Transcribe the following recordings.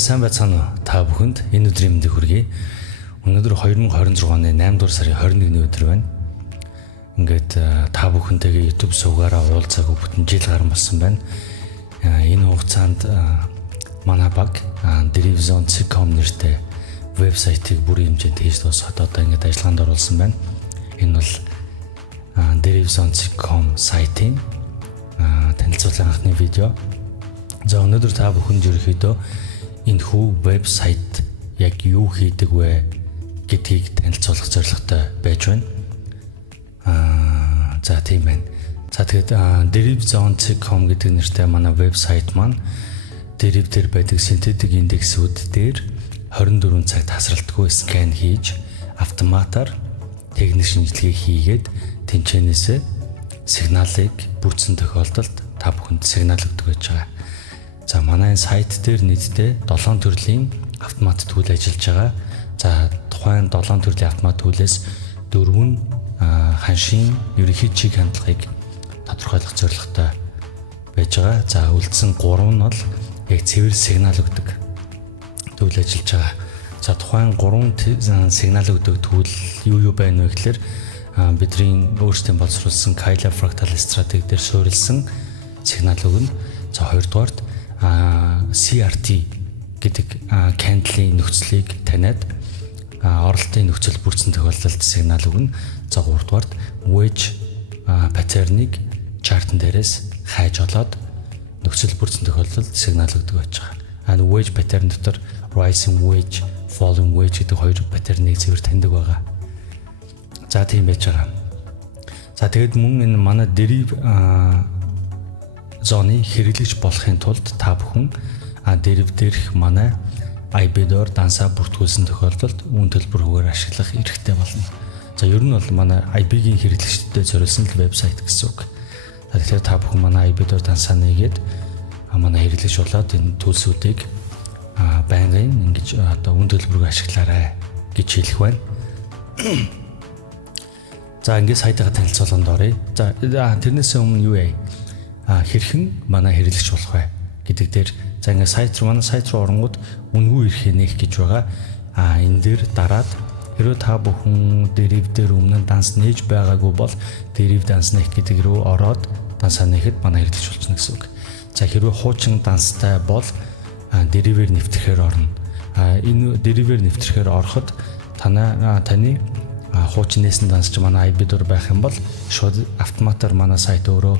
сайн байцгаана уу та бүхэнд энэ өдрийн мэндийг хүргэе. Өнөөдөр 2026 оны 8 дугаар сарын 21-ний өдөр байна. Ингээд та бүхэнтэйгээ YouTube сувгаараа уулзаагүй бүтэн жил гарсан болсон байна. Энэ хугацаанд манай баг Derivzone.com нэртэй вебсайтыг бүрийн хэмжээнд хийж дуусгаад одоо ингээд ажиллагаанд оруулсан байна. Энэ бол Derivzone.com сайтын танилцуулгын анхны видео. За өнөөдөр та бүхэнд ерөөхдөө энэ хүү вебсайт яг юу хийдэг вэ гэдгийг танилцуулах зорилготой байж байна. За тийм байна. За тэгээд Derivzone.com гэдэг нэртэй манай вебсайт маань Deriv дээр байдаг синтетик индексүүд дээр 24 цагт тасралтгүй скан хийж автоматар техник шинжилгээ хийгээд тэнцэнээсээ сигналыг бүрдсэн тохиолдолд та бүхэнд сигнал өгдөг гэж байгаа. За манай сайт дээр нийтдээ 7 төрлийн автомат түүл ажиллаж байгаа. За тухайн 7 төрлийн автомат түүлээс 4 нь ханшийн ерөнхий чиг хандлагыг тодорхойлох зорилготой байж байгаа. За үлдсэн 3 нь бол яг цэвэр сигнал өгдөг түүл ажиллаж байгаа. За тухайн 3 сигнал өгдөг түүл юу байна вэ гэхээр бидний өөрсдийн боловсруулсан Kyla Fractal стратеги дээр суурилсан сигнал өгнө. За хоёрдугаарт CRT гэдэг candle-ийн нөхцөлийг таниад оролтын нөхцөл бүрдсэн тохиолдолд сигнал өгнө. За гуравдугаарт wedge паттерныг чартн дээрээс хайж олоод нөхцөл бүрдсэн тохиолдолд сигнал өгдөг байж байгаа. Wedge паттерн дотор rising wedge, falling wedge гэдэг хоёр паттерныг цэвэр таньдаг байгаа. За тийм байж байгаа. За тэгэд мөн энэ манай Deriv зоны хэрэглэгч болохын тулд та бүхэн Deriv дээрх манай IB-доор дансаа бүртгүүлсэн тохиолдолд үн төлбөрөөр ашиглах эрхтэй болно. За ер нь бол манай IB-гийн хэрэглэгчдэд зориулсан вебсайт гэсэн үг. Тэгэхээр та бүхэн манай IB-доор дансаа нээгээд манай хэрэглэгч болоод энэ төлсүүдийг байнгын ингэж одоо үн төлбөрөөр ашиглаарай гэж хэлэх байна. За ингээд сайтаа танилцуулганд оръё. За тэрнээс өмнө юу яа? Хэрхэн манай хэрэглэгч болох вэ гэдэг дээр за ингээд сайт руу оронгууд үнгүй эрхээ нээх гэж байгаа. Энэ дээр дараад хэрвээ та бүхэн Deriv дээр өмнө данс нээж байгаагүй бол Deriv данс нээх гэдэг рүү ороод дансаа нээхэд манай хэрэглэгч болчихно гэсэн үг. За хэрвээ хуучин данстай бол Deriv-ээр нэвтрэхээр орно. Энэ Deriv-ээр нэвтрэхээр ороход таны хуучин нээсэн дансч манай IB дор байх юм бол шууд автоматар манай сайт өөрөө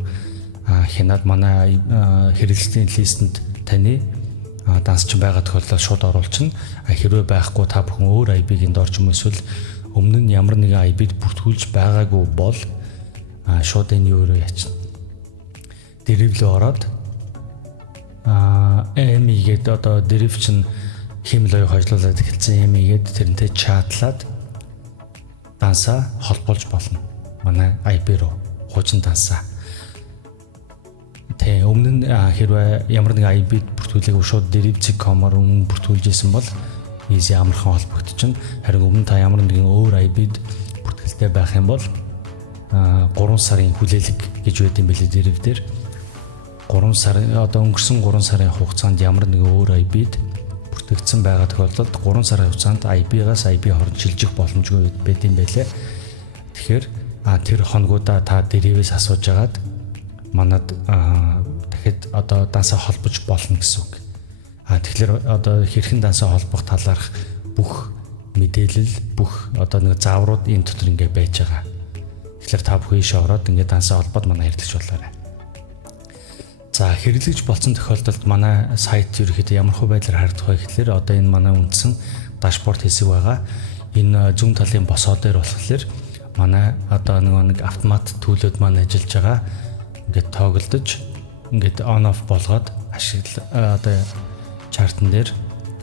хянаад манай хэрэглэгчдийн листэнд таны дансч байгаа тохиолдолд шууд оруулчихна. Хэрвээ байхгүй та бүхэн өөр IB-гийн дор ч юм эсвэл өмнө нь ямар нэгэн IB-д бүртгүүлж байгаагүй бол шууд энэ юу рүү яачна. Deriv рүү ороод AMI-гээд одоо Deriv чинь хэмэл оюу хожлуулаад эхэлсэн AMI-гээд тэрнтэй чатлаад дансаа холбуулж болно. Манай IB руу хуучин дансаа. Тэ өмнө нь хэрвээ ямар нэг IB бүртгүүлээгүй шууд Derivzone.com-оор өмнө бүртгүүлж исэн бол easy амархан холбогдчихно. Харин өмнө та ямар нэгэн өөр IB-д бүртгэлтэй байх юм бол 3 сарын хүлээлэг гэж байдаг юм билээ Deriv дээр. 3 сарын одоо өнгөрсөн 3 сарын хугацаанд ямар нэгэн өөр IB-д бүртгэгдсэн байгаа тохиолдолд 3 сарын хугацаанд IB-гаас IB хооронд шилжих боломжгүй байд юм байлээ. Тэгэхээр тэр хоногудаа та Deriv-ээс асууж агаад манад дахиад одоо дансаа холбож болно гэсэн үг. Тэгэхээр одоо хэрхэн дансаа холбох талаарх бүх мэдээлэл, бүх одоо нэг зааврууд энэ дотор ингээ байж байгаа. Тэгэхээр та бүхэн ийшээ ороод ингээ дансаа холбоод манай хэрэглэгч болоорой. За хэрэглэгч болсон тохиолдолд манай сайт ерөөхдөө ямар хөө байдлаар харагдах вэ гэхээр одоо энэ манай үндсэн дашборд хэсэг байгаа. Энэ зүүн талын босоо дээр болохоор манай одоо нэг автомат төлөвлөд маань ажиллаж байгаа. Ингээд тоглодож ингээд on off болгоод одоо чартн дээр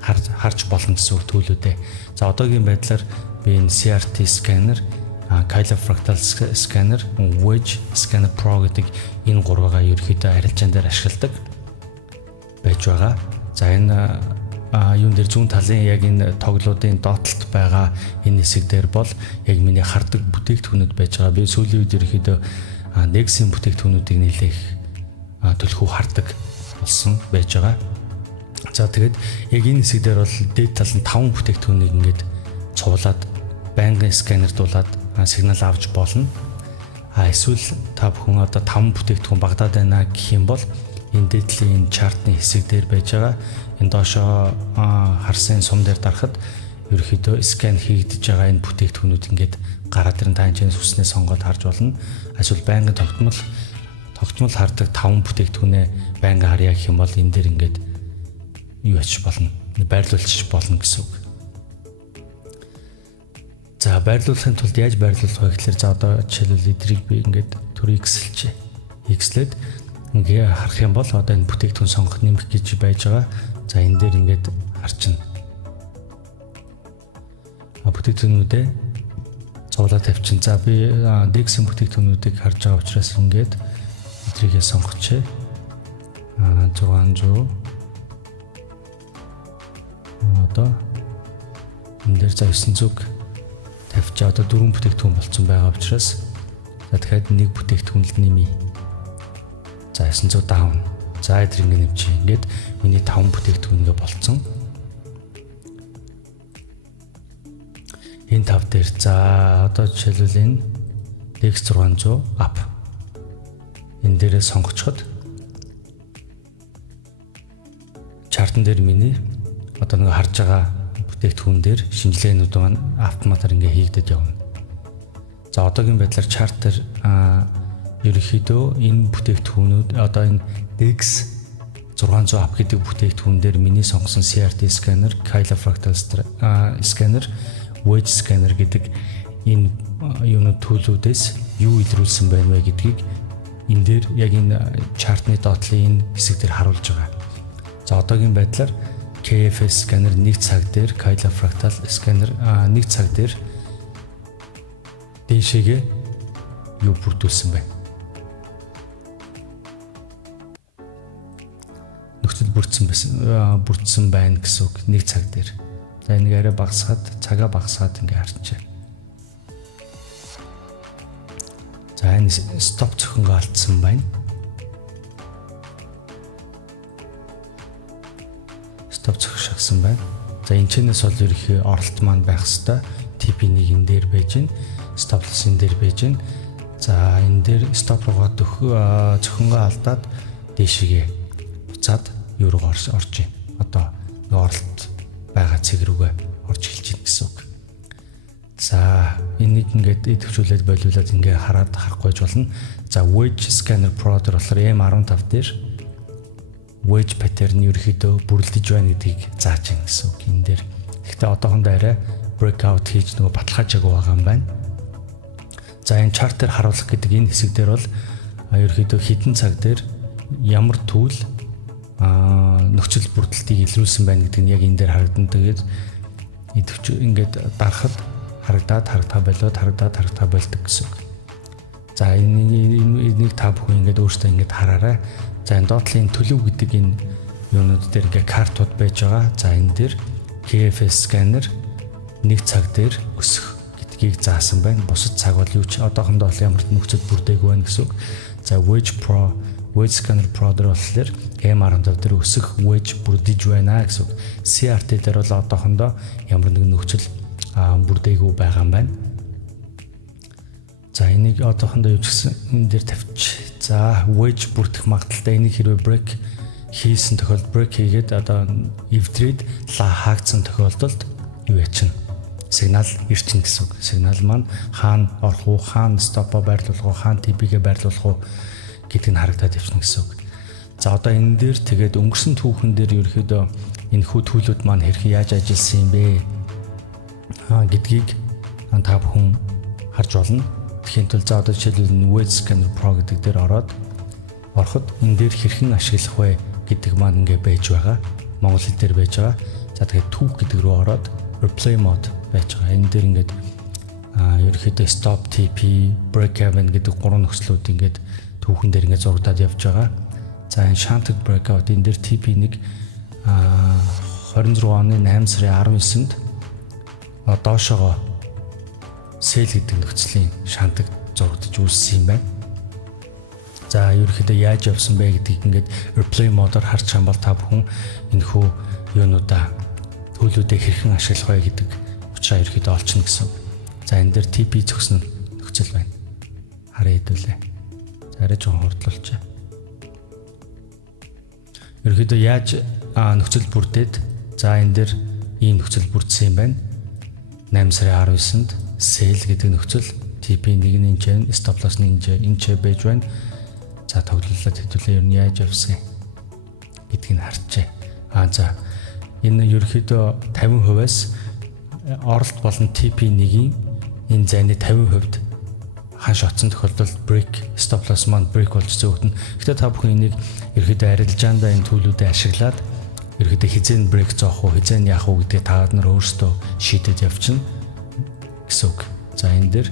харж болно гэсэн үг төлөвлөдөө. За одоогийн байдлаар би энэ CRT сканер, Kyla Fractal сканер, Wedge Scanner Pro гэдэг энэ гурвагаа ерөөхдөө арилжаан дээр ашигладаг байж байгаа. За энэ юун дээр зүүн талын яг энэ тоглоодын доотлолт байгаа энэ хэсэг дээр бол яг миний хардаг бүтээгдэхүүнүүд байж байгаа. Би сүүлийн үед ерөөхдөө нэгсэн бүтээгдэхүүнүүдийг нэлээх төлхөө хардаг болсон байж байгаа. За тэгээд яг энэ хэсэг дээр бол дээд тал нь 5 бүтээгдэхүүнийг ингээд цувуулаад байнгын сканердуулаад сигнал авч болно. Эсвэл та бүхэн одоо 5 бүтээгдэхүүн багтаад байна гэх юм бол энэ дээдлийн чартны хэсэг дээр байж байгаа энэ доошоо харсан сум дээр дарахад ерөөхдөө скан хийгдэж байгаа энэ бүтээгдэхүүнүүд ингээд гараад ирэн таанчаас хүснээ сонгоод харж болно. Эсвэл байнгын тогтмол хардаг 5 бүтээгдэхүүнээ байнга харьяа гэх юм бол энэ дээр ингээд юу ач болно. Байрлуулчих болно гэсэн үг. За байрлуулахын тулд яаж байрлуулах вэ гэхээр за одоо жишээлбэл эдрийг би ингээд төр Excel-ч Excel-д ингээ харах юм бол одоо энэ бүтээгдэхүүн сонгох нэмэх гэж байж байгаа. За энэ дээр ингээд харчна. Бүтээгдэхүүнүүдээ цуглаа тавьчин. За би Dex-ийн бүтээгдэхүүнүүдийг харж байгаа учраас ингээд эдрийгээ сонгочихъя. 600 одоо энэ дээр за 900 тавьчаа одоо 4 бүтээгдэхүүн болцсон байгаа учраас за дахиад нэг бүтээгдэхүүн л нэмье. За 900 даун. За эдгээр ингэ нэмчих. Ингээд миний 5 бүтээгдэхүүн ингээ болцсон. Энэ 5 дээр за одоо жишээлбэл энэ Dex 600 up. Энэ дээрээ сонгочиход чартан дээр миний одоо нэг харж байгаа бүтээгдэхүүн дээр шинжилгээнүүд маань автоматар ингээ хийгдэж явна. За одоогийн байдлаар чартер ерөнхийдөө энэ бүтээгдэхүүнүүд одоо энэ Dex 600 app гэдэг бүтээгдэхүүн дээр миний сонгосон CRT scanner, Kyla fractal scanner, wedge scanner гэдэг энэ юунууд төлөвлөдөөс юу илрүүлсэн байна вэ гэдгийг энэ дээр яг энэ чартны доотлын энэ хэсэг дээр харуулж байгаа. За одоогийн байдлаар KFS scanner 1 цаг дээр, Kyla fractal scanner 1 цаг дээр дээшээгээ юу бүрдүүлсэн байна. Нөхцөл бүрдсэн байна гэсэн үг 1 цаг дээр. За энийг арай багасгаад, цагаа багасгаад ингээ харчаа. За энэ стоп цохингоо алдсан байна. Стоп цохих шахсан байна. За энэ чэнэс бол ерөнхий оролт маань байх хэвээр TP-нийг энэ дээр байж гин, стоплс энэ дээр байж гин. За энэ дээр стоп руугаа цохингоо алдаад дээшээгээ буцаад юу руу орж байна. Одоо нэг оролт байгаа цэг рүүгээ орж эхэлж байна гэсэн үг. За энийг ингээд идэвхжүүлээд болиулаад ингээ хараад харахгүйж болно. За wedge scanner pro дээр болохоор M15 дээр wedge pattern ерөөхдөө бүрэлдэж байна гэдгийг зааж гин гэсэн үг. Энэ дээр гэхдээ одоохондоо арай breakout хийж нөгөө баталгаажаагүй байгаа юм байна. За энэ чартер харуулах гэдэг энэ хэсэг дээр бол ерөөхдөө хідэн цаг дээр ямар түүл нөхцөл бүрдэлтийг илрүүлсэн байна гэдэг нь яг энэ дээр харагдана. Тэгээд идэвч ингээд дарахад харагдаад болдог гэсэн үг. За энийг та бүхэн ингээд өөрсдөө ингээд хараарай. За энэ доотлын төлөв гэдэг энэ юунууд дээр ингээд картууд байж байгаа. За энэ дээр KFS scanner 1 цаг дээр өсөх гэдгийг заасан байна. Бусад цаг бол юу ч одоохондоо ямар ч нөхцөл бүрдээгүй байна гэсэн үг. За wedge scanner pro дээр болохоор M15 дээр өсөх wedge бүрдэж байна гэсэн үг. CRT дээр бол одоохондоо ямар нэгэн нөхцөл бүрдээгүй байгаа юм байна. За энийг одоохондоо юу гэсэн энэ дээр тавьчих. За wedge бүрдэх магадaltaй энийг хэрвээ break хийсэн тохиолдолд break хийгээд одоо эвдрээд хаагдсан тохиолдолд юу ячна? Сигнал ирчин гэсэн үг. Сигнал маань хаана орох уу, хаана стопо байрлуулах уу, хаана TP-гээ байрлуулах уу гэдг нь харагдаад явчихна гэсэн үг. За одоо энэ дээр тэгээд өнгөрсөн түүхэн дээр ерөөхдөө энэ хүү төлөвлөлт маань хэрхэн яаж ажилласан юм бэ гэдгийг та бүхэн харж болно. Тэгэхин тул за одоо жишээлбэл wedge scanner pro гэдэг дээр ороход энэ дээр хэрхэн ашиглах вэ гэдэг маань ингээ байж байгаа. Монгол хэл дээр байж байгаа. За тэгээд түүх гэдэг рүү ороод replay mode байж байгаа. Энэ дээр ингээд ерөөхдөө stop TP, break even гэдэг гурван нөхцлүүд ингээд түүхэн дээр ингээд зурагдаад явж байгаа. За энэ shunted breakout энэ дээр TP- нэг 26 оны 8 сарын 19-нд доошоогоо sell гэдэг нөхцөлийн шантаг зурагдаж үүссэн юм байна. За ерөнхийдөө яаж явсан бэ гэдгийг ингээд replay модоор харж байгаа бол та бүхэн энэхүү юунуудаа төлөвлөдөө хэрхэн ашиглах вэ гэдэг учраа ерөнхийдөө олчихно гэсэн. За энэ дээр TP зөксөн нөхцөл байна. Хараа хэдүүлээ. За арай жоохон хурдлуулчих. Ерөнхийдөө яаж нөхцөл бүрдээд за энэ дээр ийм нөхцөл бүрдсэн юм байна. 8 сарын 19-нд sell гэдэг нөхцөл TP-1 нь энэ stop loss нь энэ байж байна. За тоглолоод хэдүүлээ ер нь яаж явсан гэдгийг харчээ. За энэ ерөнхийдөө 50%-аас оролт болон TP1-ийн энэ зайны 50% ханш оцсон тохиолдолд break stop loss маань break болж зөөгдөн. Гэхдээ та бүхэн энийг ерөнхийдөө арилжаандаа энэ төлөвлөдөө ашиглаад ерөнхийдөө хизээ break зоох уу, хизээ яах уу гэдгийг та нар өөрсдөө шийдэж явчихна гэсэн үг. За энэ дээр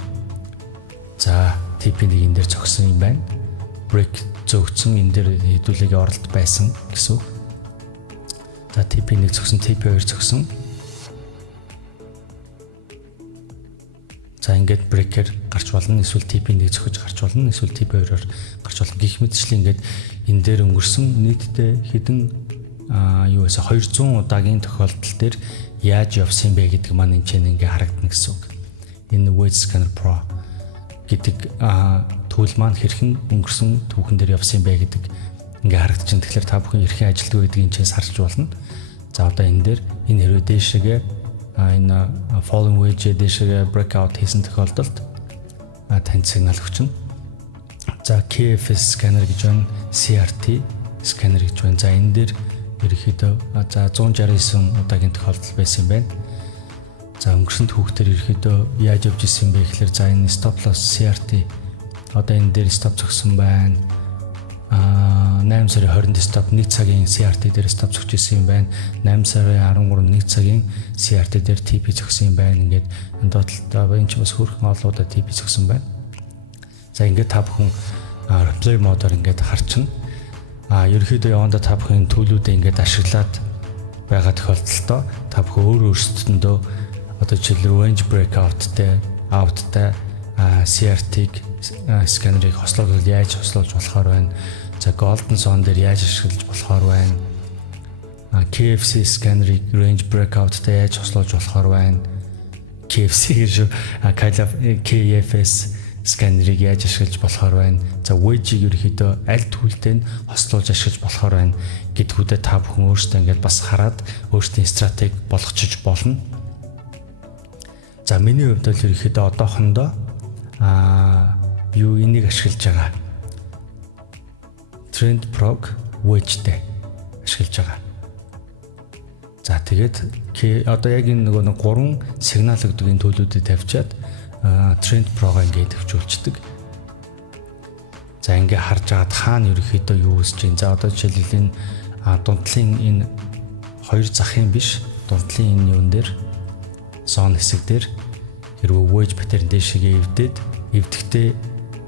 за TP1 энэ дээр зогсон юм байна. Break зөөгдсөн энэ дээр хэдүүлээгээ оролт байсан гэсэн үг. За TP1 зогсон, TP2 зогсон. За ингээд breaker гарч болно, эсвэл TP1 зөхөж гарч болно, эсвэл TP2-оор гарч болно. Гэх мэтчлэн ингээд энэ дээр өнгөрсөн нийтдээ хэдэн юу вэ 200 удаагийн тохиолдол дээр яаж явсан бэ гэдэг маань энэ ч ингээ харагдана гэсэн үг. Энэ Wedge Scanner Pro гэдэг tool маань хэрхэн өнгөрсөн түүхэн дээр явсан бэ гэдэг ингээ харагдчихна. Тэгэхээр та бүхэн хэрхэн ажилтдаг гэдгийг энэ ч харж болно. За одоо энэ дээр энэ хэрвээ дээшээгээ энэ falling wedge дээшээгээ breakout хийсэн тохиолдолд танд сигнал өгчнө. За KFS scanner гэж байна, CRT scanner гэж байна. За энэ дээр ерөнхийдөө за 169 удаагийн тохиолдол байсан юм байна. За өнгөрсөн түүхтэр ерөнхийдөө яаж явж исэн бэ гэхээр за энэ stop loss CRT одоо энэ дээр stop зогсон байна. 8 сарын 20-нд stop 1 цагийн CRT дээр stop зогч исэн юм байна. 8 сарын 13-нд 1 цагийн CRT дээр TP зогсон юм байна. Ингээд энэ доотлолтоо энэ ч бас хөрхэн олоодаа TP зогсон байна. За ингээд та бүхэн replay модоор ингээд харчихна. Ерөнхийдөө явандаа та бүхэн төлөвүүдээ ингээд ашиглаад байгаа тохиолдолдоо та бүхэн өөрсдөндөө одоо жишээл range breakout-тэй, out-тай CRT-г сканерыг хослуулж яаж хослуулж болохоор байна. За golden zone дээр яаж ашиглаж болохоор байна. KFC сканерыг range breakout-тай яаж хослуулж болохоор байна. KFC гэж KFS сканерыг яаж ашиглаж болохоор байна. За wedge-ийг ерөөхдөө аль төлөлтэй нь хослуулж ашиглаж болохоор байна гэдгүүдэд та бүхэн өөрсдөө ингээд бас хараад өөрсдийн стратеги болгочих болно. За миний хувьд бол ерөөхдөө одоохондоо юу энийг ашиглаж байгаа. Trend Prog wedge-тэй ашиглаж байгаа. За тэгээд одоо яг энэ нөгөө 3 сигнал өгдөг энэ төлөвүүдэд тавьчаад Trend Pro-го ингээд төвчүүлчихдэг. За ингээ харж агаад хаана ерөөхдөө юу үсэж чинь. За одоо жишээлбэл энэ дундлын энэ хоёр захын биш дундлын энэ юун дээр зон хэсэг дээр хэрвээ wedge паттерн дэшигээ эвдэхдээ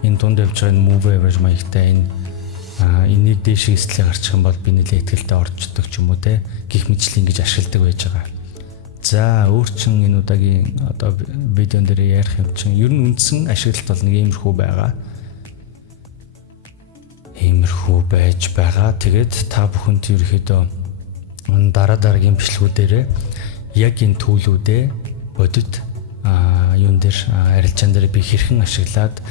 энэ дунд явж байгаа move average маягтай энэ энийг дэшиг эслээ гарчих юм бол би нэлээд ихтэй орчдөг ч юм уу те гих мэтлэн ингэж ашигладаг байж байгаа. За өөрчн энэ удаагийн одоо видеон дээр ярих юм чинь ер нь үндсэн ашиглалт бол нэг иймэрхүү байгаа. Иймэрхүү байж байгаа. Тэгээд та бүхэнд ерөөхдөө дараагийн бичлэгүүдээр яг энэ төлөвүүдээ бодит юун дээр арилжаан дээр би хэрхэн ашиглаад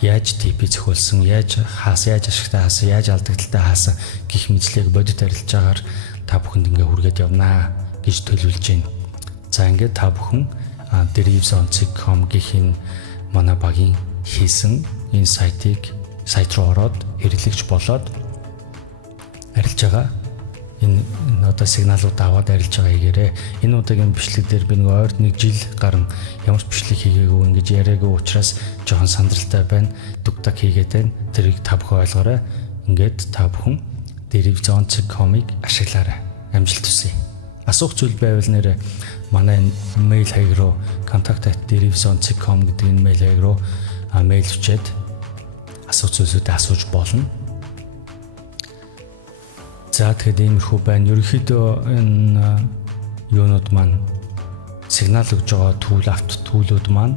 яаж TP зохиулсан, яаж ашигтай хаасан, яаж алдагдaltaй хаасан гих мэтлэг бодит арилжаагаар та бүхэнд ингээ хүргээд явнаа гэж төлөвлөж байна. За ингээд та бүхэн derivzone.com гэх энэ манай багийн хийсэн энэ сайт руу ороод хэрэглэгч болоод арилж байгаа энэ одоо сигналууд аваад арилж байгаа хийгээрээ энэ удаагийн бичлэг дээр би нэг ойрд нэг жил гарan ямар ч бичлэг хийгээгүй ингэж яриагүй учраас жоохон сандралтай байна. Дүгтаг хийгээд байна. Тэрийг та бүхэн ойлгоорой. Ингээд та бүхэн derivzone.com-ыг ашиглаарай. Амжилт хүсье. Асуух зүйл байвал нэрэ манай мэйл хаяг руу contact@derivzone.com гэдэг энэ мэйл хаяг руу мэйл өчээд асуух зүйлсүүдээ асууж болно. За тэгэхээр иймэрхүү байна. Ерөнхийдөө энэ юунууд маань сигнал өгж байгаа автолүүд маань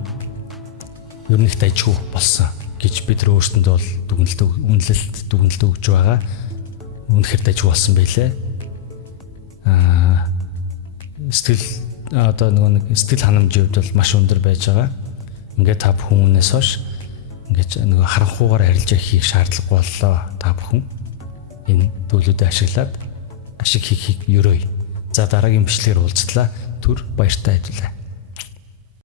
ер нь их дайжгүй болсон. гэж бид нар өөрсөндөө бол дүгнэлт өгж байгаа. Үнэхээр дажиг болсон байлээ. Сэтгэл одоо нэг сэтгэл ханамжийн хувьд бол маш өндөр байж байгаа. Ингээд та бүхнээс хойш ингээд нэг харанхуугаар арилж хийх шаардлагагүй боллоо. Та бүхэн энэ төлөвлөлтөд ашиглаад ашиг хийхийг ерөөе. За дараагийн бичлэгээр уулзлаа. Түр баяртай ажиллая.